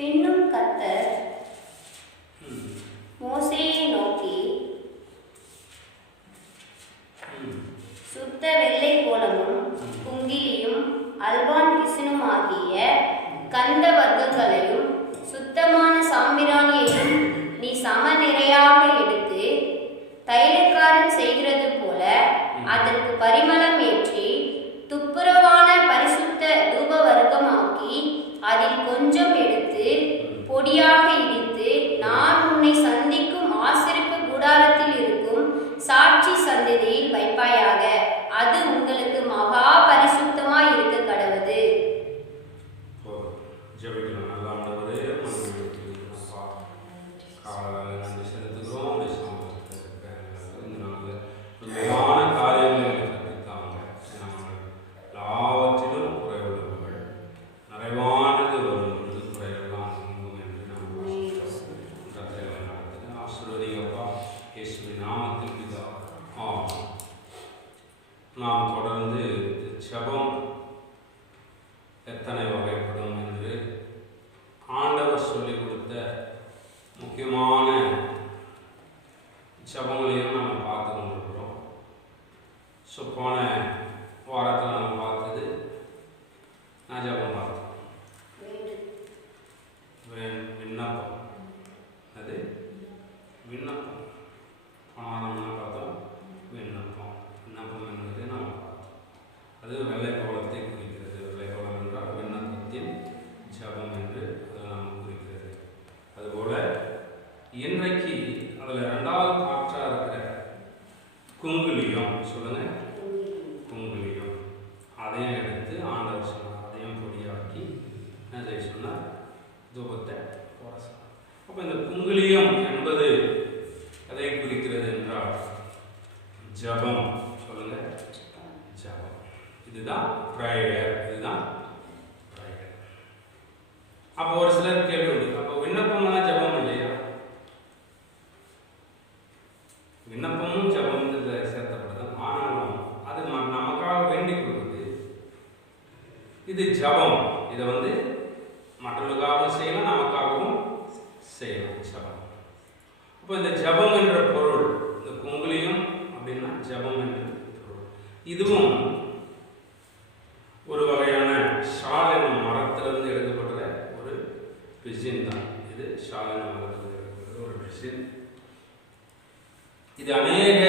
பின்னும் கத்தர் மோசையை நோக்கி இந்த ஜபம் இதை வந்து மற்றவர்களுக்காகவும் செய்யலாம் நமக்காகவும் செய்யலாம் ஜபம். இப்போ இந்த ஜபம் என்ற பொருள் இந்த குங்குலியம் அப்படின்னா ஜபம் என்ற பொருள். இதுவும் ஒரு வகையான ஷால் என்னும் மரத்திலிருந்து எடுக்கப்படுற ஒரு பிசின் தான். இது ஷால் என்னும் மரத்திலிருந்து எடுக்கப்பட்ட ஒரு பிசின் இது அநேக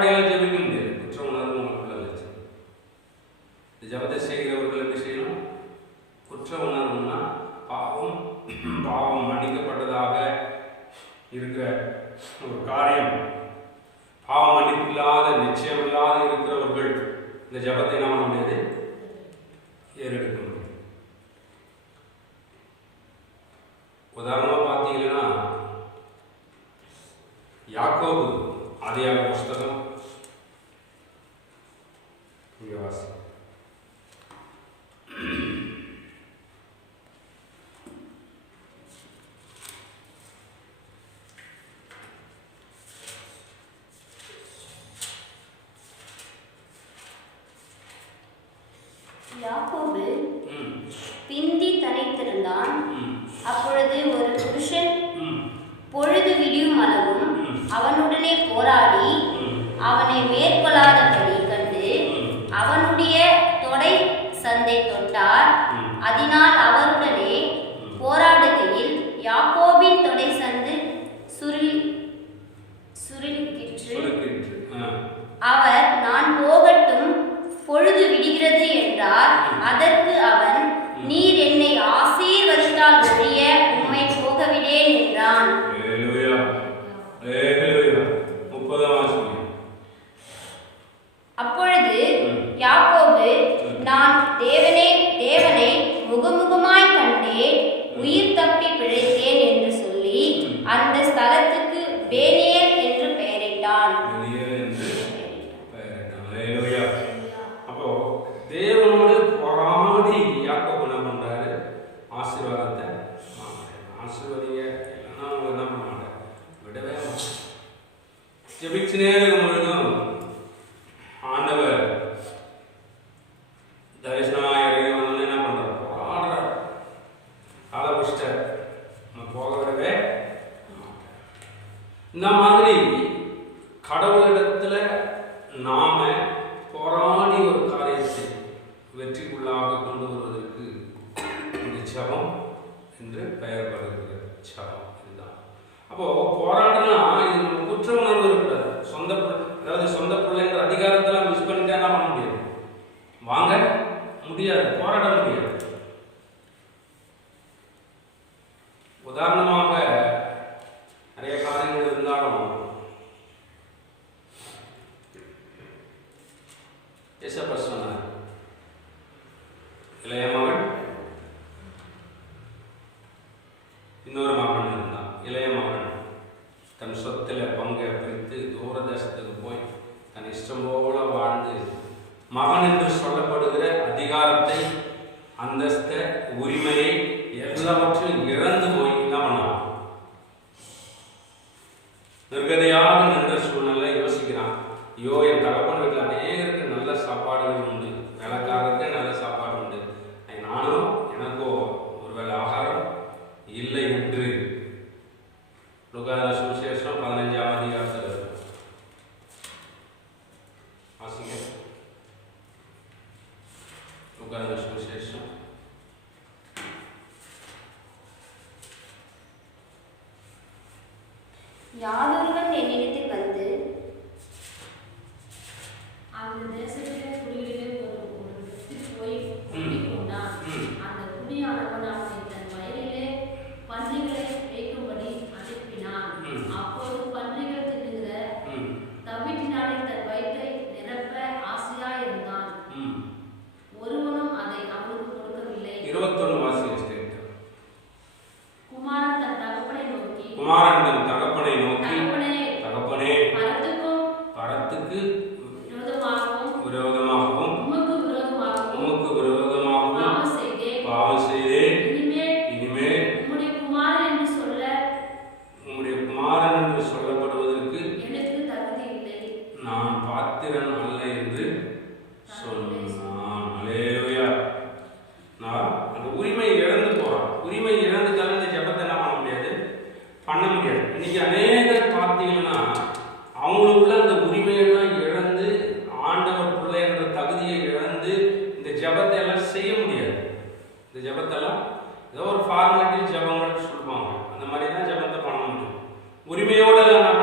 ಮಾಡಿರೋ யாக்கோபு பிந்தி தனித்திருந்தான். அப்பொழுது ஒரு புருஷன் பொழுது விடியும் அளவும் அவனுடனே போராடி அவனை மேற் சபம் என்று பெயர் வருகிறது சபம் இதுதான். அப்போது போராடினா இது குற்ற உணர்வு இருக்கக்கூடாது சொந்த அதாவது சொந்த பிள்ளைங்கிற அதிகாரத்தெல்லாம் மிஸ் பண்ணிட்டா என்ன பண்ண முடியாது? வாங்க முடியாது போராட முடியாது. உதாரணமாக நிறைய காரியங்கள் இருந்தாலும் இயேசப்பா சொன்னார் இளையமாக இன்னொரு மகன் இருந்தான் இளைய மகன் தன் சொத்தில் பங்கை பிரித்து தூரதேசத்துக்கு போய் தன் இஷ்டம் போல வாழ்ந்து மகன் என்று சொல்லப்படுகிற அதிகாரத்தை அந்தஸ்த உரிமையை எல்லாவற்றையும் இறந்து போய் அதெல்லாம் ஏதோ ஒரு ஃபார்மாலிட்டி ஜபங்கள்னு சொல்லுவாங்க. அந்த மாதிரி தான் ஜபத்தை பண்ண முடியும். உரிமையோடு நான்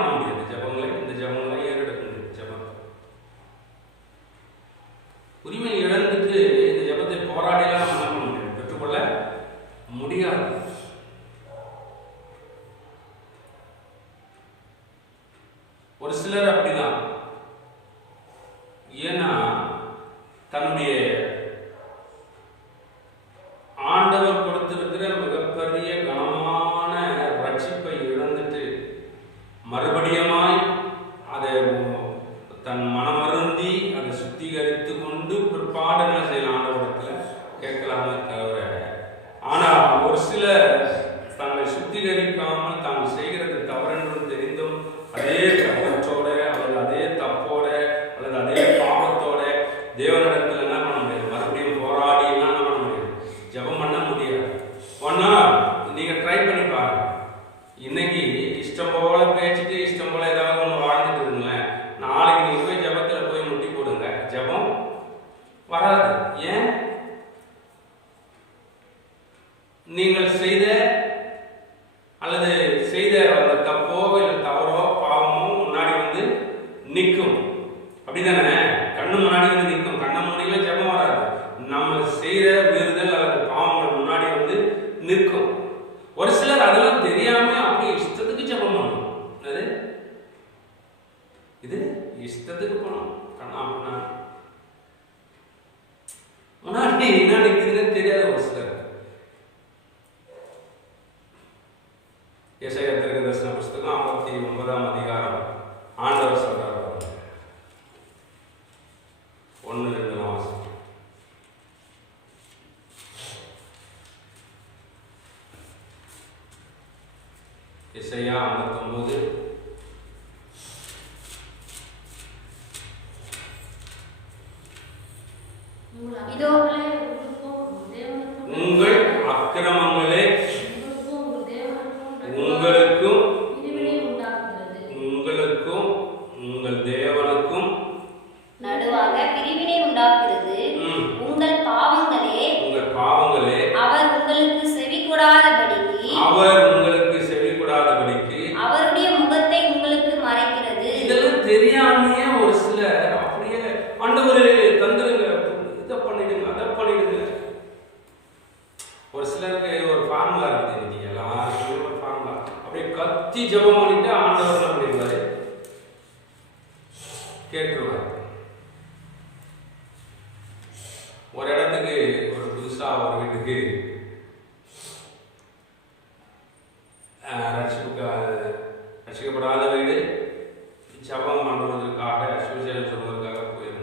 இருக்கும். ஒரு சிலர் அதெல்லாம் தெரியாம அப்படியே இஷ்டத்துக்கு ஜபம் பண்ணணும் இது இஷ்டத்துக்கு போனோம். அப்படின்னா கொண்டு வருவதற்காக சுவிசேஷம் சொல்வதற்காக போயிருந்தேன்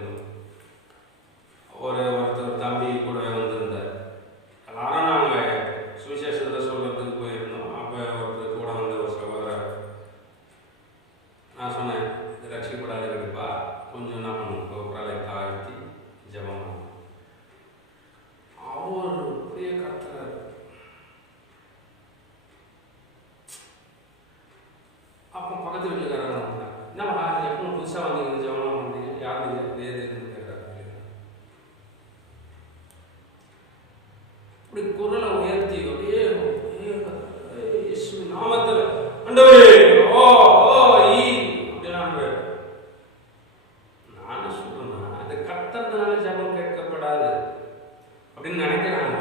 அப்படின்னு நினைக்கிறாங்க.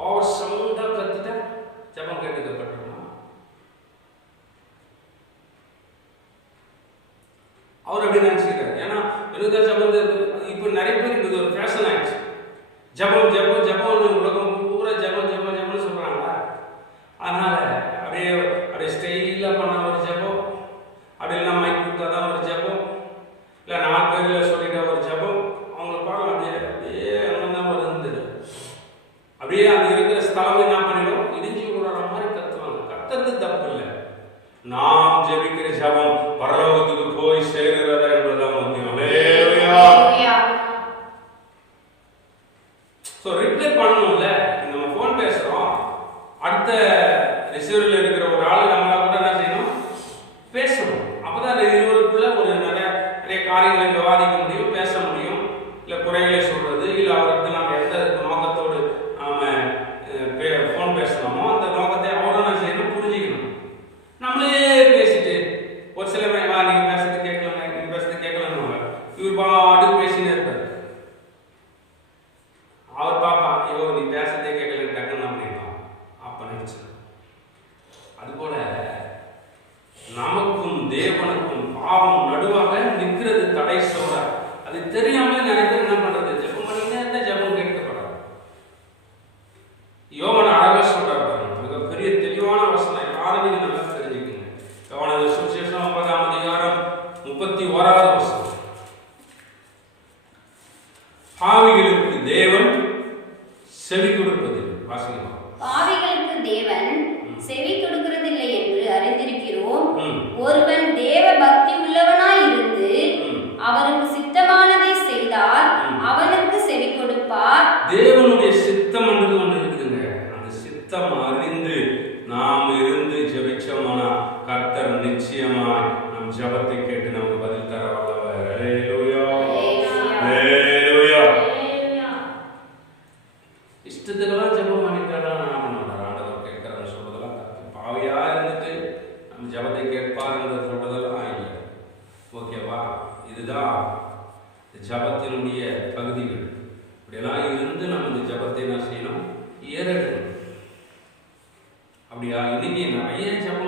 ஓவர் சவுண்டாக கத்திட்டா ஜபம் கேட்கப்பட்டிருக்கோம்? அவர் அப்படி நினச்சி ஸோ ரிப்ளை பண்ணணும்ல நம்ம ஃபோன் பேசுகிறோம் அடுத்த ரிசீவரில் இருக்கிற ஒரு ஆள் ஜபத்தை கேட்பார்கள் சொல்றதால் ஆங்கிலம் ஓகேவா? இதுதான் ஜபத்தினுடைய பகுதிகள். இப்படியெல்லாம் இருந்து நம்ம இந்த ஜபத்தை என்ன செய்யணும்? ஏறணும் அப்படியா? இன்னைக்கு நிறைய ஜபம்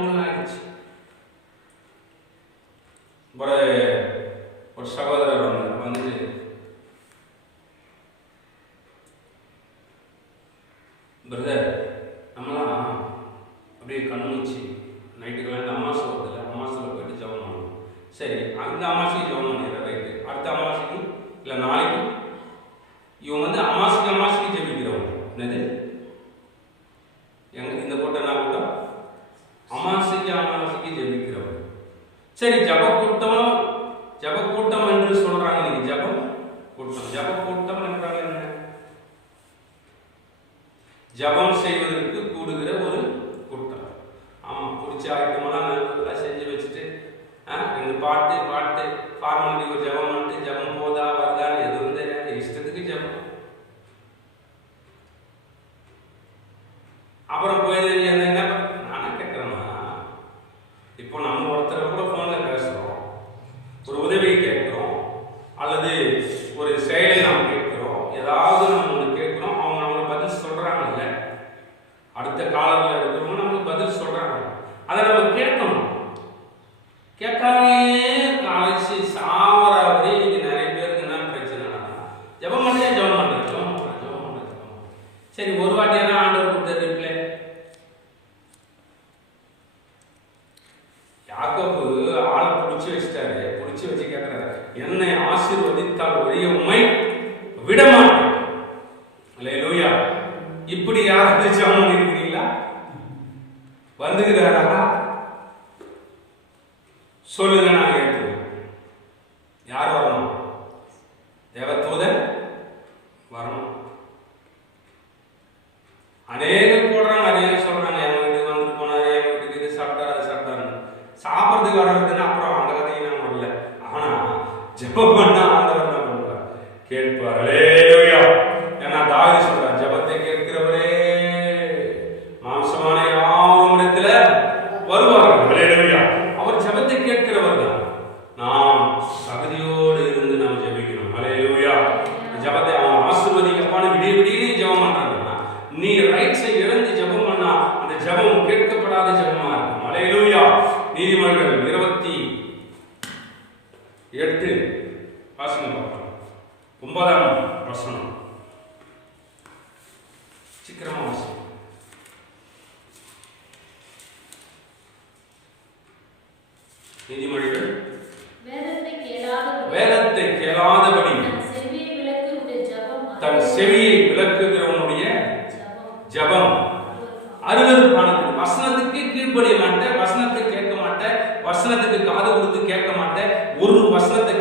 உணர்வு காணப்படும் வசனத்துக்கு கீழ்ப்படிய மாட்டேன் வசனத்தை கேட்க மாட்டேன் வசனத்துக்கு காது கொடுத்து கேட்க மாட்டேன். ஒரு வசனத்தை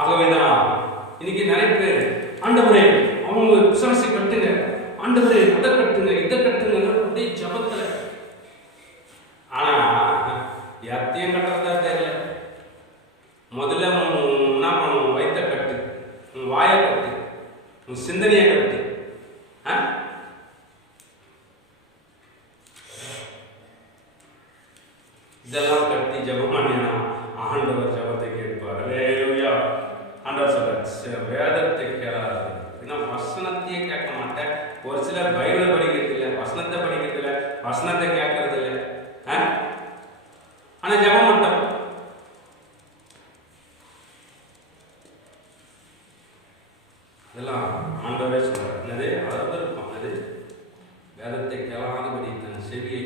ஆகவேதான். இன்னைக்கு நிறைய பேர் ஆண்டவரே அவங்க பிசாசை கட்டுங்க. ஆண்டவரே அதை கட்டுங்க இதை கட்டுங்க அப்படியே ஜபத்துல. ஆனா எத்தையும் கட்டுறதா தெரியல. முதல்ல என்ன பண்ணுவோம் வயிற்ற கட்டு. உன் வாயை கட்டு. உன் சிந்தனையை இதெல்லாம் ஆண்டவரே சொல்கிறார் என்னது? அறுவர் ஆனது வேதத்தை கேளாதபடி தன் செவியை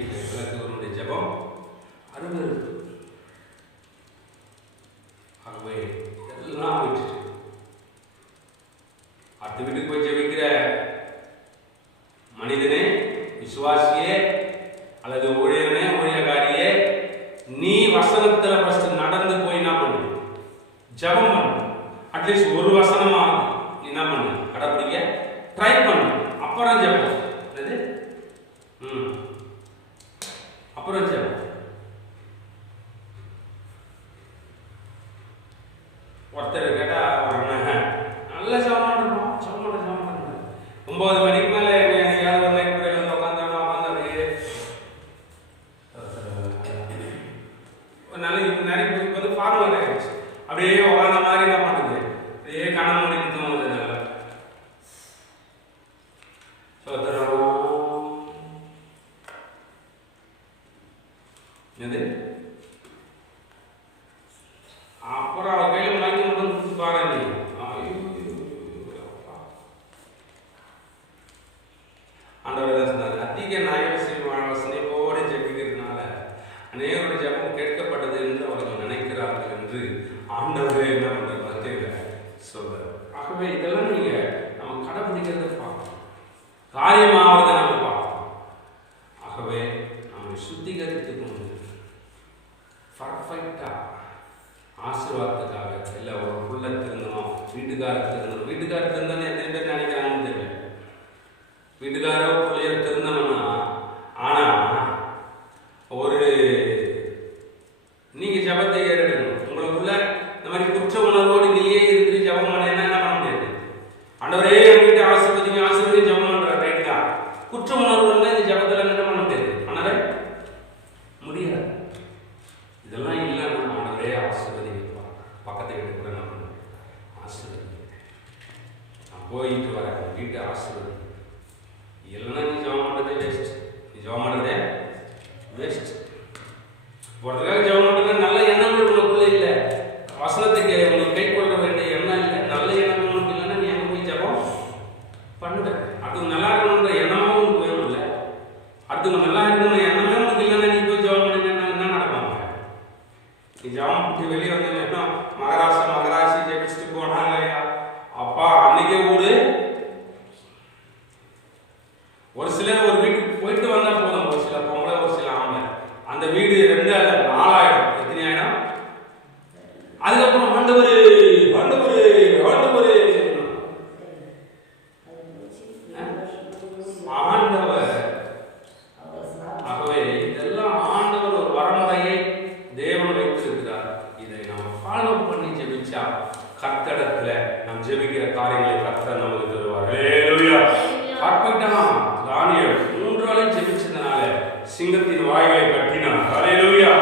Dígale പോലെ നമ്മെ ശുദ്ധീകരിച്ചുകൊണ്ട് പെർഫെക്റ്റാണ് ആശീർവാദത്തിനാകെ എല്ലാവരും ഉള്ളത്തിരുന്നോ വീട്ടുകാരത്തിരുന്നോ വീട്ടുകാരത്തിൽ തന്നെ എന്തിനെ പറ്റി ആണെങ്കിൽ ആണെന്നില്ല വീട്ടുകാരോ சிந்திச்சா கர்த்தடத்துல நாம் ஜெபிக்கிற காரியங்களை கர்த்தர் நமக்கு தருவார். அற்பட்டமா தானியல் மூன்று வேலை ஜெபிச்சதுனால சிங்கத்தின் வாய்களை கட்டினான் அலையலுயா